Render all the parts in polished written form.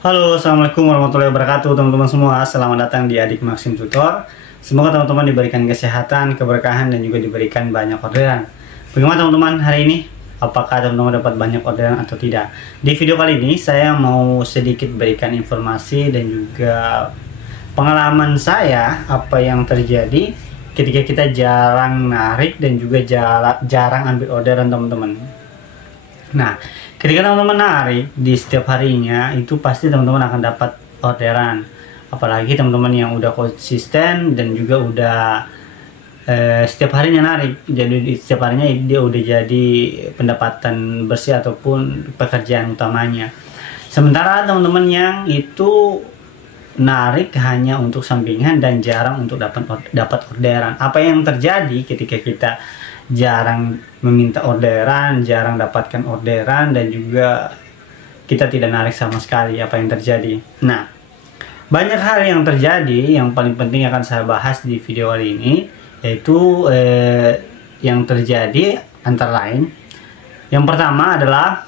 Halo, assalamualaikum warahmatullahi wabarakatuh teman-teman semua. Selamat datang di Adik Maxim Tutor. Semoga teman-teman diberikan kesehatan, keberkahan, dan juga diberikan banyak orderan. Bagaimana teman-teman hari ini? Apakah teman-teman dapat banyak orderan atau tidak? Di video kali ini saya mau sedikit berikan informasi dan juga pengalaman saya apa yang terjadi ketika kita jarang narik dan juga jarang ambil orderan teman-teman. Nah, ketika teman-teman narik di setiap harinya, itu pasti teman-teman akan dapat orderan. Apalagi teman-teman yang udah konsisten dan juga udah setiap harinya narik. Jadi di setiap harinya dia udah jadi pendapatan bersih ataupun pekerjaan utamanya. Sementara teman-teman yang itu narik hanya untuk sampingan dan jarang untuk dapat orderan. Apa yang terjadi ketika kita jarang meminta orderan, jarang dapatkan orderan, dan juga kita tidak narik sama sekali? Apa yang terjadi? Nah, banyak hal yang terjadi. Yang paling penting akan saya bahas di video kali ini, yaitu yang terjadi antara lain, yang pertama adalah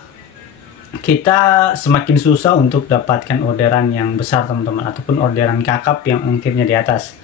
kita semakin susah untuk dapatkan orderan yang besar teman-teman, ataupun orderan kakap yang ongkirnya di atas.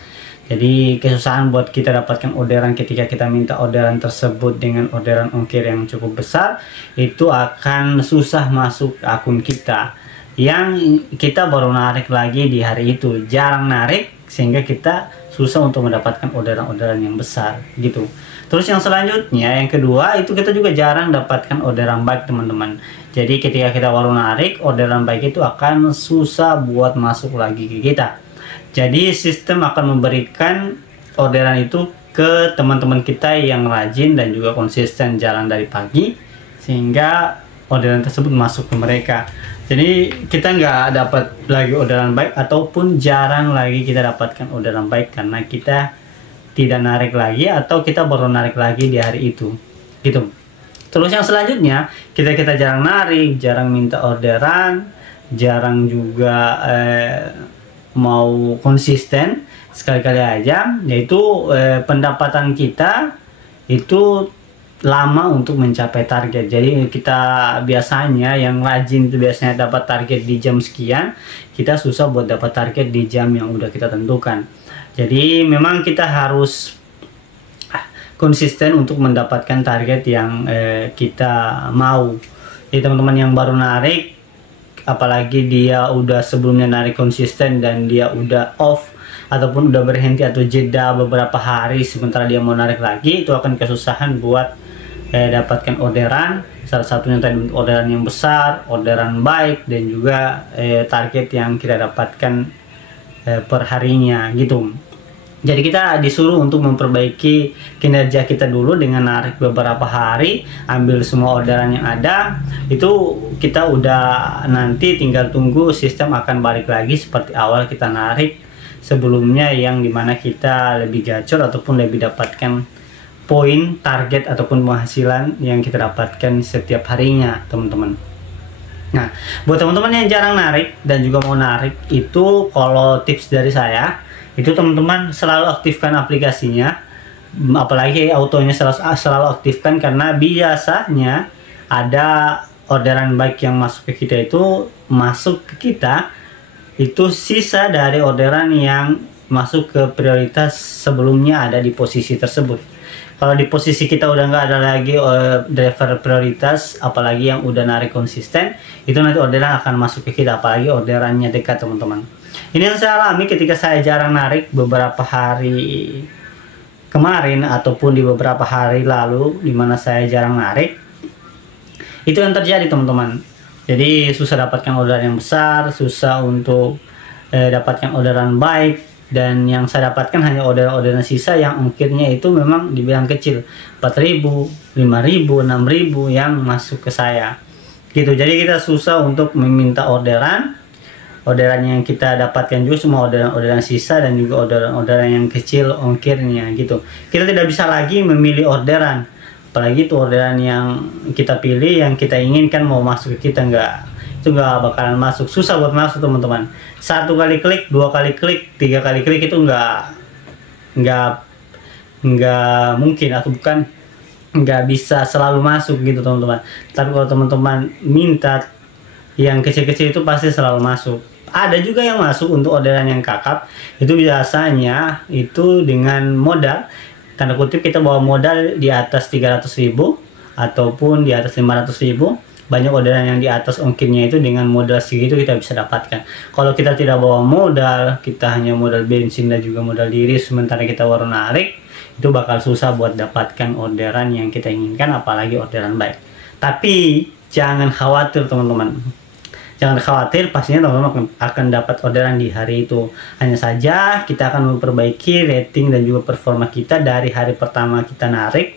Jadi kesusahan buat kita dapatkan orderan ketika kita minta orderan tersebut dengan orderan ongkir yang cukup besar, itu akan susah masuk akun kita, yang kita baru narik lagi di hari itu, jarang narik sehingga kita susah untuk mendapatkan orderan-orderan yang besar gitu. Terus yang selanjutnya, yang kedua, itu kita juga jarang dapatkan orderan baik teman-teman. Jadi ketika kita baru narik, orderan baik itu akan susah buat masuk lagi ke kita. Jadi sistem akan memberikan orderan itu ke teman-teman kita yang rajin dan juga konsisten jalan dari pagi, sehingga orderan tersebut masuk ke mereka. Jadi kita nggak dapat lagi orderan baik, ataupun jarang lagi kita dapatkan orderan baik karena kita tidak narik lagi, atau kita baru narik lagi di hari itu gitu. Terus yang selanjutnya, kita jarang narik, jarang minta orderan, jarang juga mau konsisten, sekali-kali aja, yaitu pendapatan kita itu lama untuk mencapai target. Jadi kita biasanya yang rajin itu biasanya dapat target di jam sekian, kita susah buat dapat target di jam yang udah kita tentukan. Jadi memang kita harus konsisten untuk mendapatkan target yang kita mau. Jadi teman-teman yang baru narik, apalagi dia udah sebelumnya narik konsisten dan dia udah off ataupun udah berhenti atau jeda beberapa hari sementara dia mau narik lagi, itu akan kesusahan buat dapatkan orderan. Salah satunya tadi orderan yang besar, orderan baik, dan juga target yang kita dapatkan per harinya gitu. Jadi kita disuruh untuk memperbaiki kinerja kita dulu dengan narik beberapa hari, ambil semua orderan yang ada. Itu kita udah nanti tinggal tunggu sistem akan balik lagi seperti awal kita narik sebelumnya, yang dimana kita lebih gacor ataupun lebih dapatkan poin, target, ataupun penghasilan yang kita dapatkan setiap harinya teman-teman. Nah, buat teman-teman yang jarang narik dan juga mau narik, itu kalau tips dari saya, itu teman-teman selalu aktifkan aplikasinya, apalagi autonya selalu aktifkan, karena biasanya ada orderan baik yang masuk ke kita, itu masuk ke kita itu sisa dari orderan yang masuk ke prioritas sebelumnya ada di posisi tersebut. Kalau di posisi kita udah nggak ada lagi driver prioritas, apalagi yang udah narik konsisten, itu nanti orderan akan masuk ke kita, apalagi orderannya dekat teman-teman. Ini yang saya alami ketika saya jarang narik beberapa hari kemarin ataupun di beberapa hari lalu, dimana saya jarang narik. Itu yang terjadi teman-teman. Jadi susah dapatkan orderan yang besar, susah untuk dapatkan orderan baik, dan yang saya dapatkan hanya orderan-orderan sisa yang ongkirnya itu memang dibilang kecil, 4.000, 5.000, 6.000 yang masuk ke saya gitu. Jadi kita susah untuk meminta orderan yang kita dapatkan juga semua orderan sisa dan juga orderan yang kecil ongkirnya gitu. Kita tidak bisa lagi memilih orderan, apalagi itu orderan yang kita pilih, yang kita inginkan mau masuk ke kita, itu nggak bakalan masuk. Susah buat masuk teman-teman. 1 kali klik, 2 kali klik, 3 kali klik itu nggak mungkin, atau bukan nggak bisa selalu masuk gitu teman-teman. Tapi kalau teman-teman minta yang kecil-kecil itu pasti selalu masuk. Ada juga yang masuk untuk orderan yang kakap, itu biasanya itu dengan modal, tanda kutip kita bawa modal di atas 300.000 ataupun di atas 500.000. Banyak orderan yang di atas ongkirnya itu dengan modal segitu kita bisa dapatkan. Kalau kita tidak bawa modal, kita hanya modal bensin dan juga modal diri, sementara kita baru narik, itu bakal susah buat dapatkan orderan yang kita inginkan, apalagi orderan baik. Tapi jangan khawatir teman-teman. Jangan khawatir, pastinya teman-teman akan dapat orderan di hari itu. Hanya saja kita akan memperbaiki rating dan juga performa kita dari hari pertama kita narik.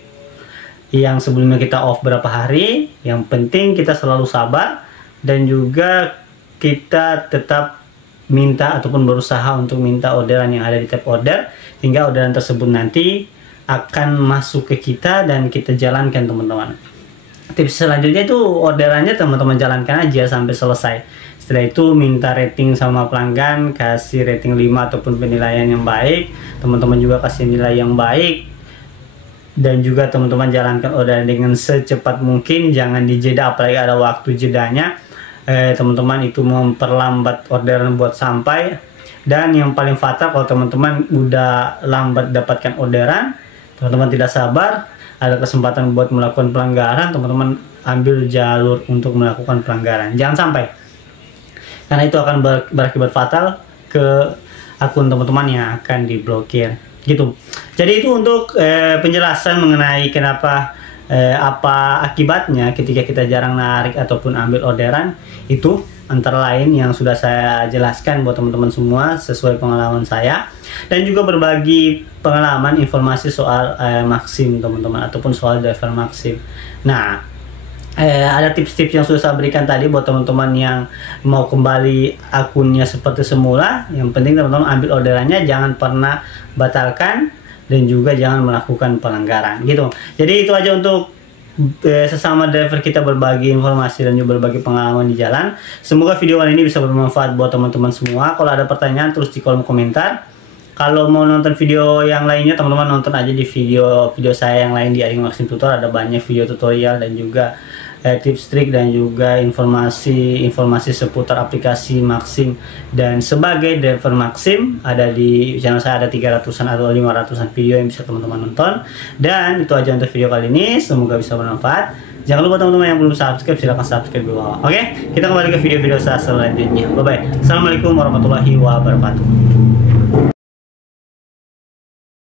Yang sebelumnya kita off berapa hari, yang penting kita selalu sabar dan juga kita tetap minta ataupun berusaha untuk minta orderan yang ada di tab order, sehingga orderan tersebut nanti akan masuk ke kita dan kita jalankan teman-teman. Tips selanjutnya itu orderannya teman-teman jalankan aja sampai selesai. Setelah itu minta rating sama pelanggan, kasih rating 5 ataupun penilaian yang baik. Teman-teman juga kasih nilai yang baik. Dan juga teman-teman jalankan orderan dengan secepat mungkin, jangan dijeda, apalagi ada waktu jedanya. Teman-teman itu memperlambat orderan buat sampai. Dan yang paling fatal kalau teman-teman udah lambat dapatkan orderan, teman-teman tidak sabar, ada kesempatan buat melakukan pelanggaran, teman-teman ambil jalur untuk melakukan pelanggaran. Jangan sampai, karena itu akan berakibat fatal ke akun teman-teman yang akan diblokir. Gitu. Jadi itu untuk penjelasan mengenai kenapa apa akibatnya ketika kita jarang narik ataupun ambil orderan. Itu antara lain yang sudah saya jelaskan buat teman-teman semua sesuai pengalaman saya, dan juga berbagi pengalaman informasi soal Maxim teman-teman, ataupun soal driver Maxim. Nah, ada tips-tips yang sudah saya berikan tadi buat teman-teman yang mau kembali akunnya seperti semula. Yang penting teman-teman ambil orderannya, jangan pernah batalkan, dan juga jangan melakukan pelanggaran gitu. Jadi itu aja untuk sesama driver kita berbagi informasi dan juga berbagi pengalaman di jalan. Semoga video kali ini bisa bermanfaat buat teman-teman semua. Kalau ada pertanyaan tulis di kolom komentar. Kalau mau nonton video yang lainnya, teman-teman nonton aja di video saya yang lain di Adik Maxim Tutor. Ada banyak video tutorial dan juga tips trik dan juga informasi seputar aplikasi Maxim dan sebagai driver Maxim. Ada di channel saya, ada 300-an atau 500-an video yang bisa teman-teman nonton. Dan itu aja untuk video kali ini, semoga bisa bermanfaat. Jangan lupa teman-teman yang belum subscribe, silahkan subscribe di bawah. Oke, kita kembali ke video-video saya selanjutnya. Bye bye. Assalamualaikum warahmatullahi wabarakatuh.